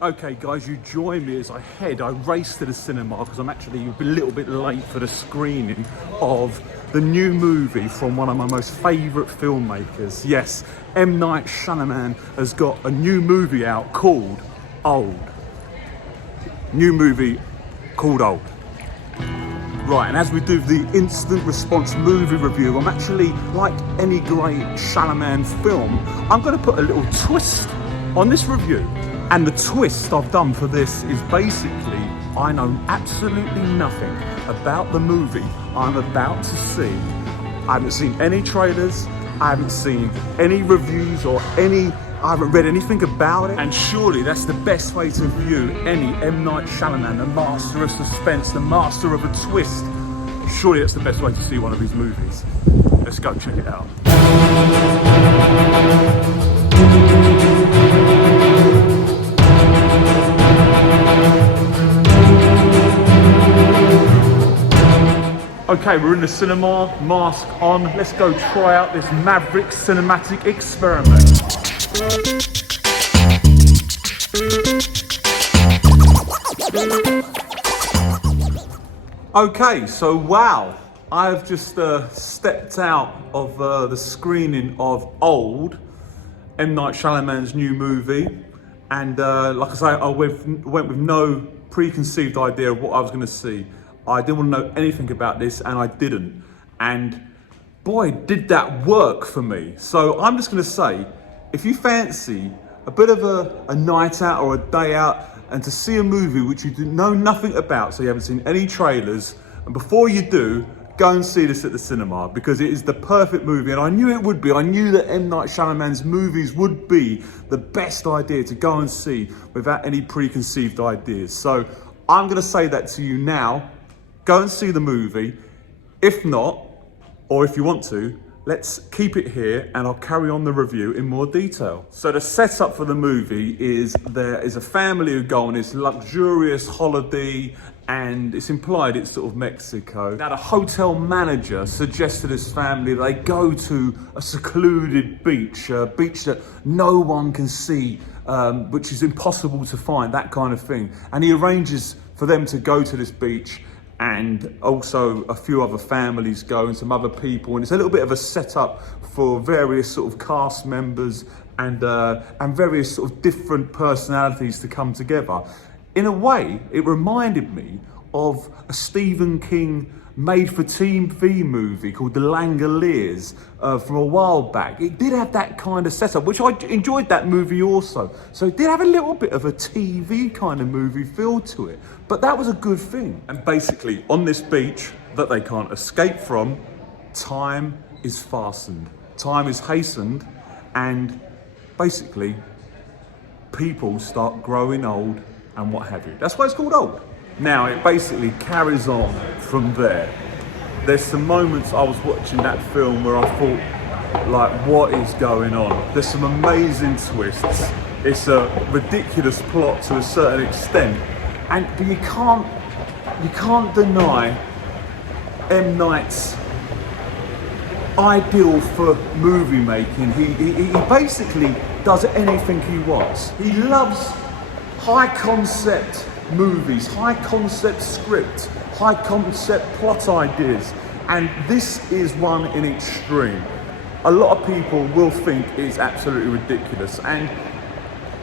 Okay guys, you join me as I race to the cinema because I'm actually a little bit late for the screening of the new movie from one of my most favourite filmmakers. Yes, M. Night Shyamalan has got a new movie out called Old. New movie called Old. Right, and as we do the instant response movie review, I'm actually, like any great Shyamalan film, I'm going to put a little twist on this review. And the twist I've done for this is basically, I know absolutely nothing about the movie I'm about to see. I haven't seen any trailers, I haven't seen any reviews or I haven't read anything about it. And surely that's the best way to view any M. Night Shyamalan, the master of suspense, the master of a twist. Surely that's the best way to see one of his movies. Let's go check it out. Okay, we're in the cinema, mask on. Let's go try out this Maverick cinematic experiment. Okay, so wow, I've just stepped out of the screening of Old, M. Night Shyamalan's new movie. And like I say, I went with no preconceived idea of what I was going to see. I didn't want to know anything about this, and I didn't. And boy, did that work for me. So I'm just going to say, if you fancy a bit of a night out or a day out, and to see a movie which you know nothing about, so you haven't seen any trailers, and before you do, go and see this at the cinema, because it is the perfect movie, and I knew it would be. I knew that M. Night Shyamalan's movies would be the best idea to go and see without any preconceived ideas. So I'm going to say that to you now. Go and see the movie. If not, or if you want to, let's keep it here and I'll carry on the review in more detail. So the setup for the movie is there is a family who go on this luxurious holiday, and it's implied it's sort of Mexico. Now the hotel manager suggests to this family they go to a secluded beach, a beach that no one can see, which is impossible to find, that kind of thing. And he arranges for them to go to this beach, and also a few other families go and some other people, and it's a little bit of a setup for various sort of cast members and various sort of different personalities to come together. In a way, it reminded me of a Stephen King made-for-TV movie called The Langoliers from a while back. It did have that kind of setup, which I enjoyed that movie also. So it did have a little bit of a TV kind of movie feel to it, but that was a good thing. And basically, on this beach that they can't escape from, time is fastened. Time is hastened, and basically, people start growing old and what have you. That's why it's called Old. Now, it basically carries on from there. There's some moments I was watching that film where I thought, like, what is going on? There's some amazing twists. It's a ridiculous plot to a certain extent. But you can't deny M. Night's ideal for movie making. He basically does anything he wants. He loves high concept movies, high concept scripts, high concept plot ideas, and this is one in extreme. A lot of people will think it's absolutely ridiculous, and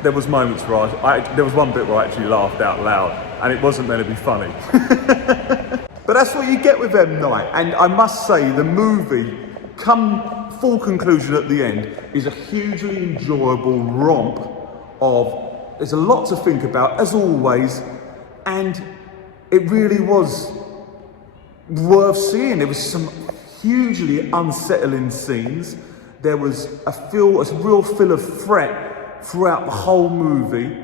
there was moments where there was one bit where I actually laughed out loud, and it wasn't meant to be funny. But that's what you get with M. Night, and I must say the movie, come full conclusion at the end, is a hugely enjoyable romp of, there's a lot to think about, as always, and it really was worth seeing. There was some hugely unsettling scenes. There was a real feel of threat throughout the whole movie.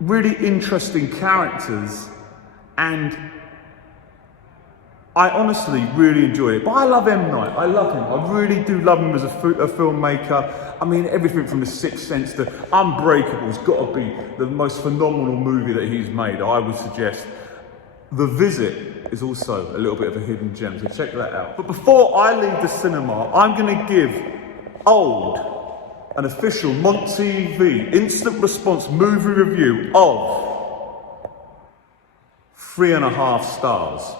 Really interesting characters, and I honestly really enjoyed it. But I love M. Night. I love him. I really do love him as a filmmaker. I mean, everything from The Sixth Sense to Unbreakable's got to be the most phenomenal movie that he's made, I would suggest. The Visit is also a little bit of a hidden gem, so check that out. But before I leave the cinema, I'm going to give Old an official Mont TV instant response movie review of 3.5 stars.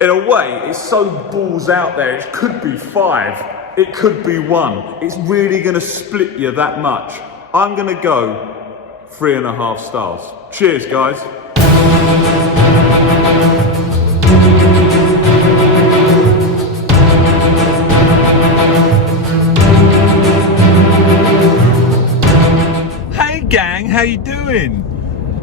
In a way, it's so balls out there, it could be 5, it could be 1. It's really gonna split you that much. I'm gonna go 3.5 stars. Cheers, guys. Hey gang, how you doing?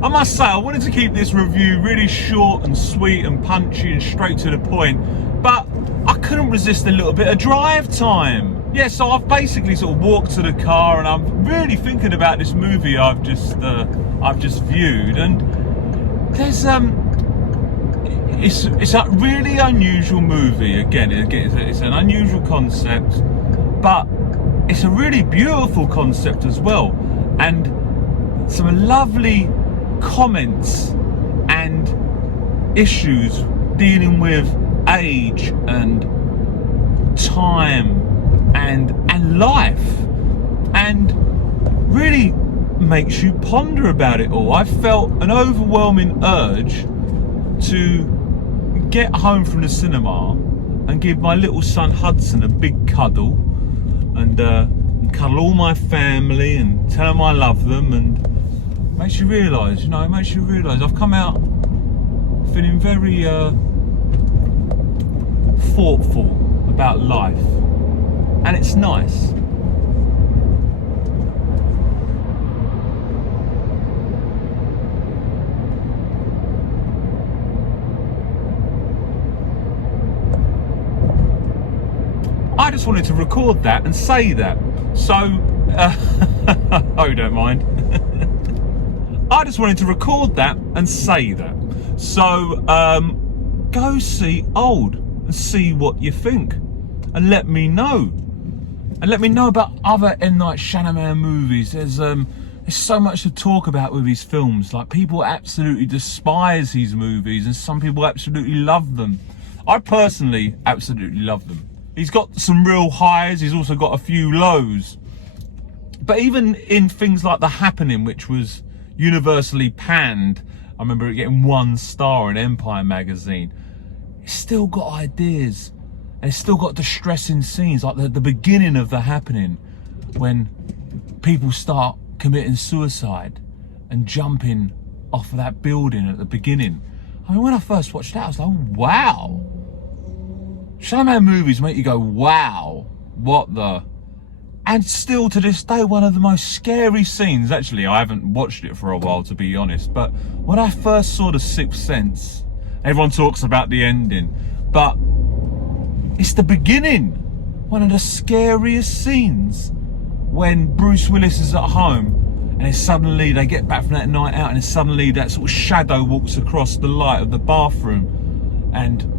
I must say, I wanted to keep this review really short and sweet and punchy and straight to the point, but I couldn't resist a little bit of drive time. Yeah, so I've basically sort of walked to the car and I'm really thinking about this movie I've just viewed, and there's it's a really unusual movie. Again, it's an unusual concept, but it's a really beautiful concept as well, and some lovely comments and issues dealing with age and time and life, and really makes you ponder about it all. I felt an overwhelming urge to get home from the cinema and give my little son Hudson a big cuddle and cuddle all my family and tell them I love them, and makes you realise, I've come out feeling very thoughtful about life, and it's nice. I just wanted to record that and say that, so oh, you don't mind. I just wanted to record that and say that. So go see Old and see what you think, and let me know. And let me know about other M. Night Shyamalan movies. There's so much to talk about with his films. Like, people absolutely despise his movies and some people absolutely love them. I personally absolutely love them. He's got some real highs, he's also got a few lows. But even in things like The Happening, which was universally panned, I remember it getting 1 star in Empire magazine, it's still got ideas, and it's still got distressing scenes, like the beginning of The Happening, when people start committing suicide and jumping off of that building at the beginning. I mean, when I first watched that, I was like, wow. Shyamalan movies make you go, wow, what the... And still to this day, one of the most scary scenes, actually, I haven't watched it for a while, to be honest, but when I first saw The Sixth Sense, everyone talks about the ending, but it's the beginning. One of the scariest scenes, when Bruce Willis is at home and it's suddenly, they get back from that night out, and it's suddenly that sort of shadow walks across the light of the bathroom, and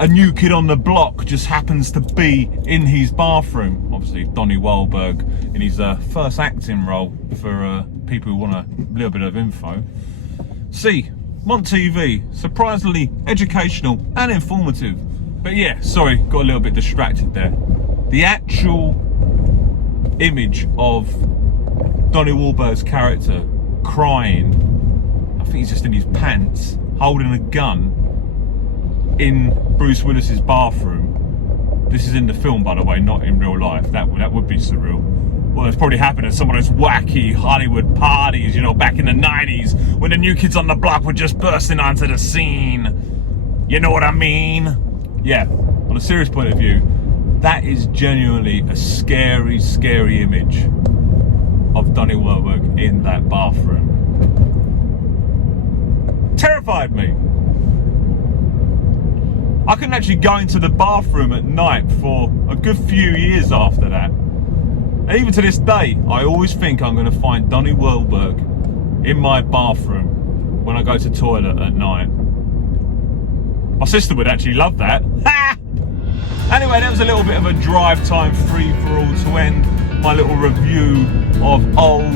a new kid on the block just happens to be in his bathroom. Obviously, Donnie Wahlberg in his first acting role, for people who want a little bit of info. See, Mont TV, surprisingly educational and informative. But yeah, sorry, got a little bit distracted there. The actual image of Donnie Wahlberg's character crying, I think he's just in his pants, holding a gun, in Bruce Willis's bathroom. This is in the film, by the way, not in real life. That would be surreal. Well, it's probably happened at some of those wacky Hollywood parties, you know, back in the 90s, when the new kids on the block were just bursting onto the scene. You know what I mean? Yeah, on a serious point of view, that is genuinely a scary, scary image of Donnie Wahlberg in that bathroom. Terrified me. I couldn't actually go into the bathroom at night for a good few years after that. And even to this day, I always think I'm going to find Donnie Wahlberg in my bathroom when I go to the toilet at night. My sister would actually love that. Ha! Anyway, that was a little bit of a drive time free for all to end my little review of Old.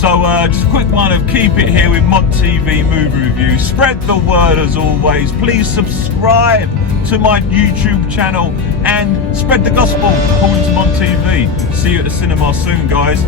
So just a quick one of keep it here with Mont TV movie review. Spread the word as always. Please subscribe to my YouTube channel and spread the gospel according to Mont TV. See you at the cinema soon, guys.